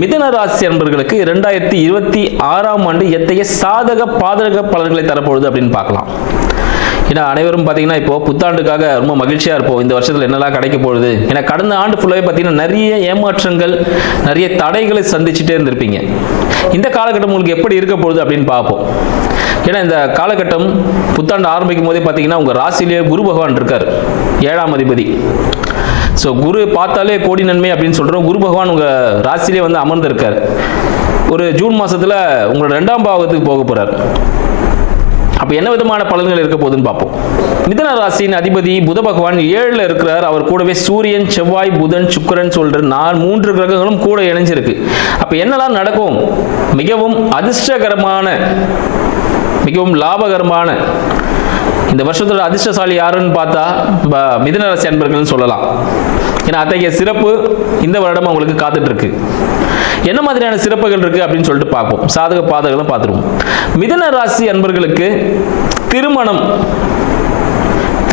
மிதுன ராசி அன்பர்களுக்கு 2026ஆம் ஆண்டு எத்தகைய சாதக பாதக பலன்களை தரப்போகுது அப்படின்னு பார்க்கலாம். ஏன்னா அனைவரும் பார்த்தீங்கன்னா இப்போ புத்தாண்டுக்காக ரொம்ப மகிழ்ச்சியாக இருப்போம். இந்த வருஷத்தில் என்னெல்லாம் கிடைக்க போகுது. ஏன்னா கடந்த ஆண்டு ஃபுல்லாகவே பார்த்தீங்கன்னா நிறைய ஏமாற்றங்கள், நிறைய தடைகளை சந்திச்சுட்டே இருந்திருப்பீங்க. இந்த காலகட்டம் உங்களுக்கு எப்படி இருக்க போகுது அப்படின்னு பார்ப்போம். ஏன்னா இந்த காலகட்டம் புத்தாண்டு ஆரம்பிக்கும் போதே பார்த்தீங்கன்னா உங்கள் ராசியிலேயே குரு பகவான் இருக்கார், 7ஆம் அதிபதி. ஸோ குரு பார்த்தாலே கோடி நன்மை அப்படின்னு சொல்கிறோம். குரு பகவான் உங்கள் ராசியிலே வந்து அமர்ந்திருக்கார். ஒரு ஜூன் மாதத்தில் உங்களோட 2ஆம் பாவத்துக்கு போக போகிறார். அப்போ என்ன விதமான பலன்கள் இருக்க போகுதுன்னு பார்ப்போம். மிதுன ராசியின் அதிபதி புத பகவான் 7ல் இருக்கிறார். அவர் கூடவே சூரியன், செவ்வாய், புதன், சுக்கிரன் சொல்ற 3 கிரகங்களும் கூட இணைஞ்சிருக்கு. அப்போ என்னெல்லாம் நடக்கும்? மிகவும் அதிர்ஷ்டகரமான, மிகவும் லாபகரமான, இந்த வருஷத்தோட அதிர்ஷ்டசாலி யாருன்னு பார்த்தா மிதுன ராசி அன்பர்கள்னு சொல்லலாம். ஏன்னா அத்தகைய சிறப்பு இந்த வருடம் உங்களுக்கு காத்துட்டு இருக்கு. என்ன மாதிரியான சிறப்புகள் இருக்கு அப்படின்னு சொல்லிட்டு பார்ப்போம். சாதக பாதகங்களும் பார்த்துருவோம். மிதுன ராசி அன்பர்களுக்கு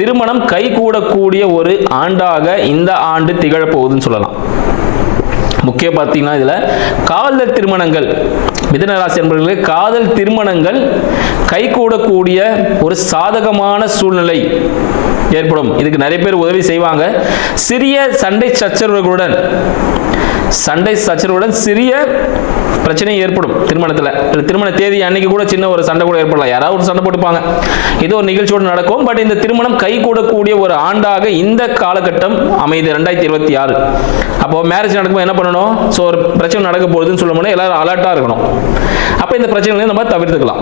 திருமணம் கைகூடக்கூடிய ஒரு ஆண்டாக இந்த ஆண்டு திகழப்போகுதுன்னு சொல்லலாம். முக்கிய பார்த்தீங்கன்னா இதுல காதல் திருமணங்கள், மிதுன ராசி அன்பர்களுக்கு காதல் திருமணங்கள் கைகூடக்கூடிய ஒரு சாதகமான சூழ்நிலை ஏற்படும். இதுக்கு நிறைய பேர் உதவி செய்வாங்க. சிறிய சண்டை சச்சரவுகளுடன் சிறிய பிரச்சனை ஏற்படும். திருமண தேதி அன்னைக்கு கூட சின்ன ஒரு சண்டை கூட ஏற்படலாம். யாராவது ஒரு சண்டை போட்டுப்பாங்க. இது ஒரு நிகழ்ச்சியோடு நடக்கும். பட் இந்த திருமணம் கை கூடக்கூடிய ஒரு ஆண்டாக இந்த காலகட்டம் அமைது 2026. அப்போ மேரேஜ் நடக்கும்போது என்ன பண்ணணும்? ஸோ ஒரு பிரச்சனை நடக்க போகுதுன்னு சொல்லும் போது எல்லாரும் அலர்ட்டா இருக்கணும். அப்போ இந்த பிரச்சனைகளை நம்ம தவிர்த்துக்கலாம்.